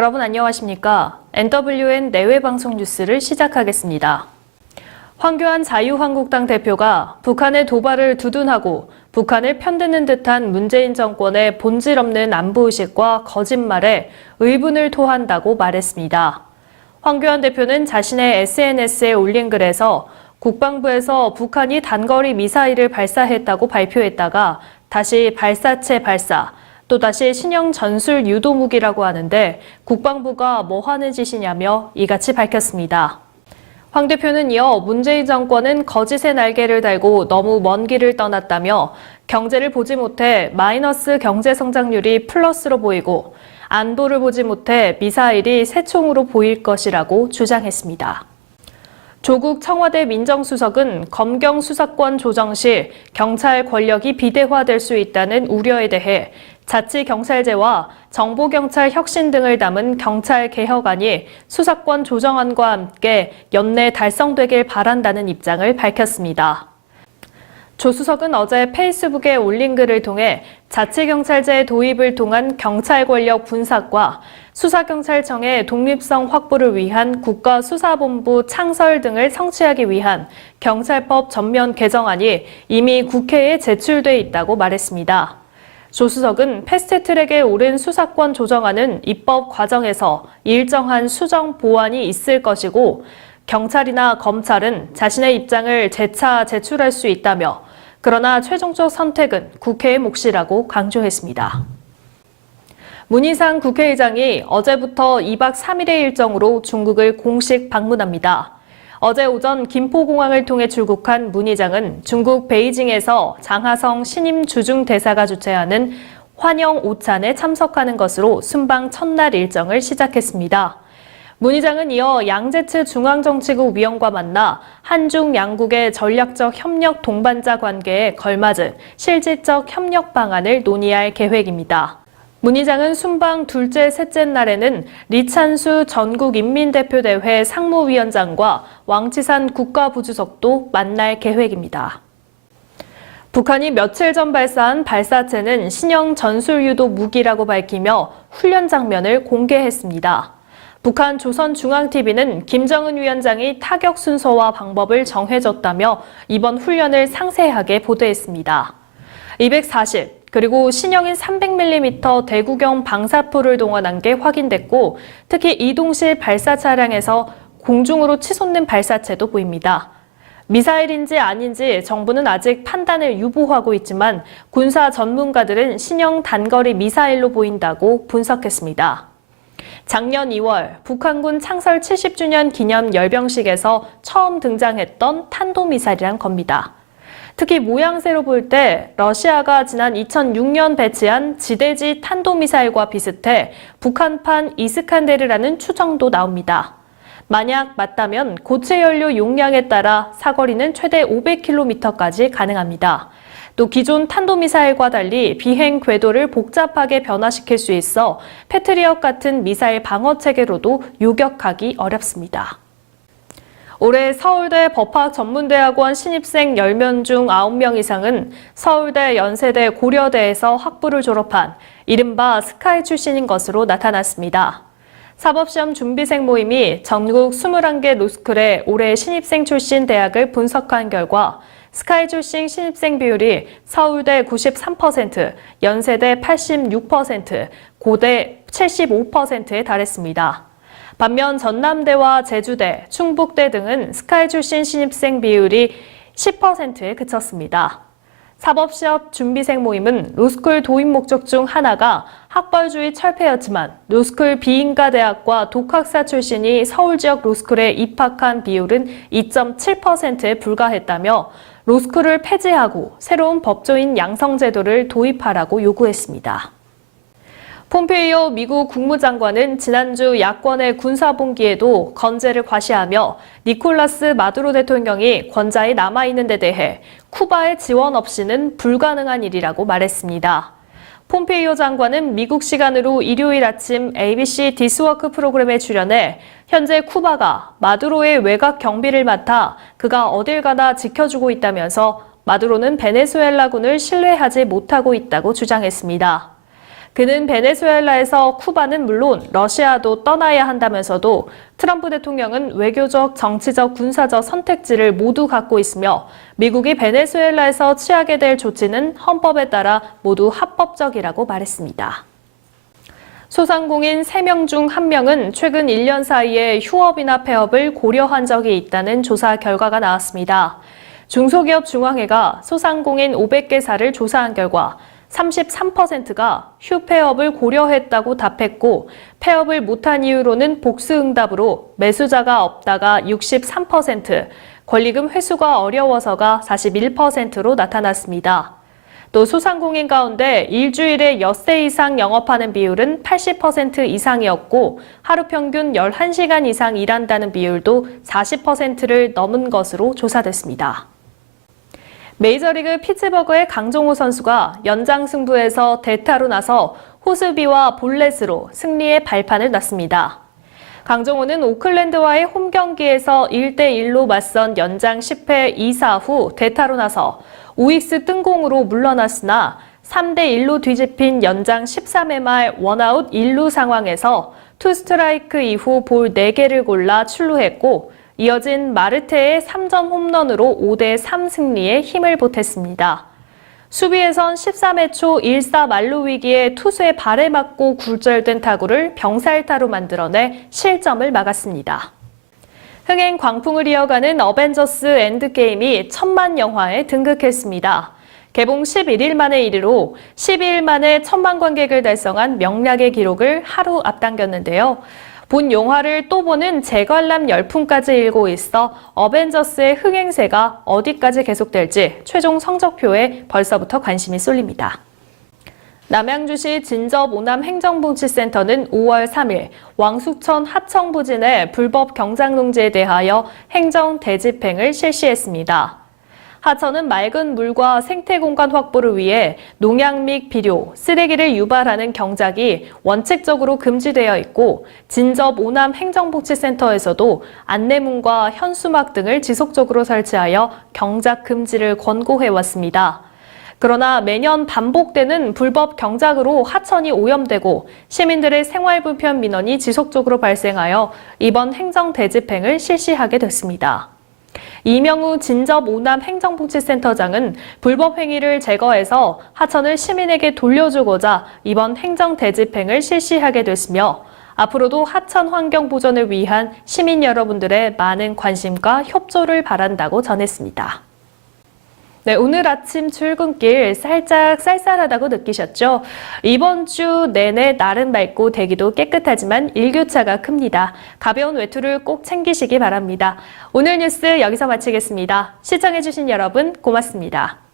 여러분 안녕하십니까? NWN 내외방송 뉴스를 시작하겠습니다. 황교안 자유한국당 대표가 북한의 도발을 두둔하고 북한을 편드는 듯한 문재인 정권의 본질 없는 안보의식과 거짓말에 의분을 토한다고 말했습니다. 황교안 대표는 자신의 SNS에 올린 글에서 국방부에서 북한이 단거리 미사일을 발사했다고 발표했다가 다시 발사체 발사, 또다시 신형 전술 유도무기라고 하는데 국방부가 뭐 하는 짓이냐며 이같이 밝혔습니다. 황 대표는 이어 문재인 정권은 거짓의 날개를 달고 너무 먼 길을 떠났다며 경제를 보지 못해 마이너스 경제 성장률이 플러스로 보이고 안보를 보지 못해 미사일이 새총으로 보일 것이라고 주장했습니다. 조국 청와대 민정수석은 검경 수사권 조정 시 경찰 권력이 비대화될 수 있다는 우려에 대해 자치경찰제와 정보경찰 혁신 등을 담은 경찰개혁안이 수사권 조정안과 함께 연내 달성되길 바란다는 입장을 밝혔습니다. 조 수석은 어제 페이스북에 올린 글을 통해 자치경찰제 도입을 통한 경찰 권력 분산과 수사경찰청의 독립성 확보를 위한 국가수사본부 창설 등을 성취하기 위한 경찰법 전면 개정안이 이미 국회에 제출돼 있다고 말했습니다. 조 수석은 패스트트랙에 오른 수사권 조정안은 입법 과정에서 일정한 수정 보완이 있을 것이고 경찰이나 검찰은 자신의 입장을 재차 제출할 수 있다며 그러나 최종적 선택은 국회의 몫이라고 강조했습니다. 문희상 국회의장이 어제부터 2박 3일의 일정으로 중국을 공식 방문합니다. 어제 오전 김포공항을 통해 출국한 문 의장은 중국 베이징에서 장하성 신임 주중대사가 주최하는 환영 오찬에 참석하는 것으로 순방 첫날 일정을 시작했습니다. 문 의장은 이어 양제츠 중앙정치국 위원과 만나 한중 양국의 전략적 협력 동반자 관계에 걸맞은 실질적 협력 방안을 논의할 계획입니다. 문 의장은 순방 둘째, 셋째 날에는 리찬수 전국인민대표대회 상무위원장과 왕치산 국가부주석도 만날 계획입니다. 북한이 며칠 전 발사한 발사체는 신형 전술유도 무기라고 밝히며 훈련 장면을 공개했습니다. 북한 조선중앙TV는 김정은 위원장이 타격 순서와 방법을 정해줬다며 이번 훈련을 상세하게 보도했습니다. 240, 그리고 신형인 300mm 대구경 방사포를 동원한 게 확인됐고 특히 이동실 발사 차량에서 공중으로 치솟는 발사체도 보입니다. 미사일인지 아닌지 정부는 아직 판단을 유보하고 있지만 군사 전문가들은 신형 단거리 미사일로 보인다고 분석했습니다. 작년 2월 북한군 창설 70주년 기념 열병식에서 처음 등장했던 탄도미사일이란 겁니다. 특히 모양새로 볼 때 러시아가 지난 2006년 배치한 지대지 탄도미사일과 비슷해 북한판 이스칸데르라는 추정도 나옵니다. 만약 맞다면 고체 연료 용량에 따라 사거리는 최대 500km까지 가능합니다. 또 기존 탄도미사일과 달리 비행 궤도를 복잡하게 변화시킬 수 있어 패트리엇 같은 미사일 방어체계로도 요격하기 어렵습니다. 올해 서울대 법학전문대학원 신입생 10명 중 9명 이상은 서울대, 연세대, 고려대에서 학부를 졸업한 이른바 스카이 출신인 것으로 나타났습니다. 사법시험 준비생 모임이 전국 21개 로스쿨의 올해 신입생 출신 대학을 분석한 결과 스카이 출신 신입생 비율이 서울대 93%, 연세대 86%, 고대 75%에 달했습니다. 반면 전남대와 제주대, 충북대 등은 스카이 출신 신입생 비율이 10%에 그쳤습니다. 사법시험 준비생 모임은 로스쿨 도입 목적 중 하나가 학벌주의 철폐였지만 로스쿨 비인가 대학과 독학사 출신이 서울 지역 로스쿨에 입학한 비율은 2.7%에 불과했다며 로스쿨을 폐지하고 새로운 법조인 양성제도를 도입하라고 요구했습니다. 폼페이오 미국 국무장관은 지난주 야권의 군사봉기에도 건재를 과시하며 니콜라스 마두로 대통령이 권좌에 남아있는 데 대해 쿠바의 지원 없이는 불가능한 일이라고 말했습니다. 폼페이오 장관은 미국 시간으로 일요일 아침 ABC 디스워크 프로그램에 출연해 현재 쿠바가 마두로의 외곽 경비를 맡아 그가 어딜 가나 지켜주고 있다면서 마두로는 베네수엘라군을 신뢰하지 못하고 있다고 주장했습니다. 그는 베네수엘라에서 쿠바는 물론 러시아도 떠나야 한다면서도 트럼프 대통령은 외교적, 정치적, 군사적 선택지를 모두 갖고 있으며 미국이 베네수엘라에서 취하게 될 조치는 헌법에 따라 모두 합법적이라고 말했습니다. 소상공인 3명 중 1명은 최근 1년 사이에 휴업이나 폐업을 고려한 적이 있다는 조사 결과가 나왔습니다. 중소기업 중앙회가 소상공인 500개사를 조사한 결과 33%가 휴폐업을 고려했다고 답했고 폐업을 못한 이유로는 복수응답으로 매수자가 없다가 63%, 권리금 회수가 어려워서가 41%로 나타났습니다. 또 소상공인 가운데 일주일에 엿새 이상 영업하는 비율은 80% 이상이었고 하루 평균 11시간 이상 일한다는 비율도 40%를 넘은 것으로 조사됐습니다. 메이저리그 피츠버그의 강정호 선수가 연장 승부에서 대타로 나서 호스비와 볼넷으로 승리의 발판을 놨습니다. 강정호는 오클랜드와의 홈 경기에서 1대1로 맞선 연장 10회 2사 후 대타로 나서 우익수 뜬공으로 물러났으나 3대1로 뒤집힌 연장 13회 말 원아웃 1루 상황에서 투스트라이크 이후 볼 4개를 골라 출루했고 이어진 마르테의 3점 홈런으로 5대3 승리에 힘을 보탰습니다. 수비에선 13회 초 1사 만루 위기에 투수의 발에 맞고 굴절된 타구를 병살타로 만들어내 실점을 막았습니다. 흥행 광풍을 이어가는 어벤져스 엔드게임이 1000만 영화에 등극했습니다. 개봉 11일 만에 1위로 12일 만에 1000만 관객을 달성한 명락의 기록을 하루 앞당겼는데요. 본 영화를 또 보는 재관람 열풍까지 일고 있어 어벤져스의 흥행세가 어디까지 계속될지 최종 성적표에 벌써부터 관심이 쏠립니다. 남양주시 진접 오남행정복지센터는 5월 3일 왕숙천 하청 부진의 불법 경작농지에 대하여 행정 대집행을 실시했습니다. 하천은 맑은 물과 생태 공간 확보를 위해 농약 및 비료, 쓰레기를 유발하는 경작이 원칙적으로 금지되어 있고 진접 오남 행정복지센터에서도 안내문과 현수막 등을 지속적으로 설치하여 경작 금지를 권고해왔습니다. 그러나 매년 반복되는 불법 경작으로 하천이 오염되고 시민들의 생활 불편 민원이 지속적으로 발생하여 이번 행정 대집행을 실시하게 됐습니다. 이명우 진접 오남 행정복지센터장은 불법 행위를 제거해서 하천을 시민에게 돌려주고자 이번 행정 대집행을 실시하게 됐으며 앞으로도 하천 환경 보전을 위한 시민 여러분들의 많은 관심과 협조를 바란다고 전했습니다. 네, 오늘 아침 출근길 살짝 쌀쌀하다고 느끼셨죠? 이번 주 내내 날은 맑고 대기도 깨끗하지만 일교차가 큽니다. 가벼운 외투를 꼭 챙기시기 바랍니다. 오늘 뉴스 여기서 마치겠습니다. 시청해주신 여러분 고맙습니다.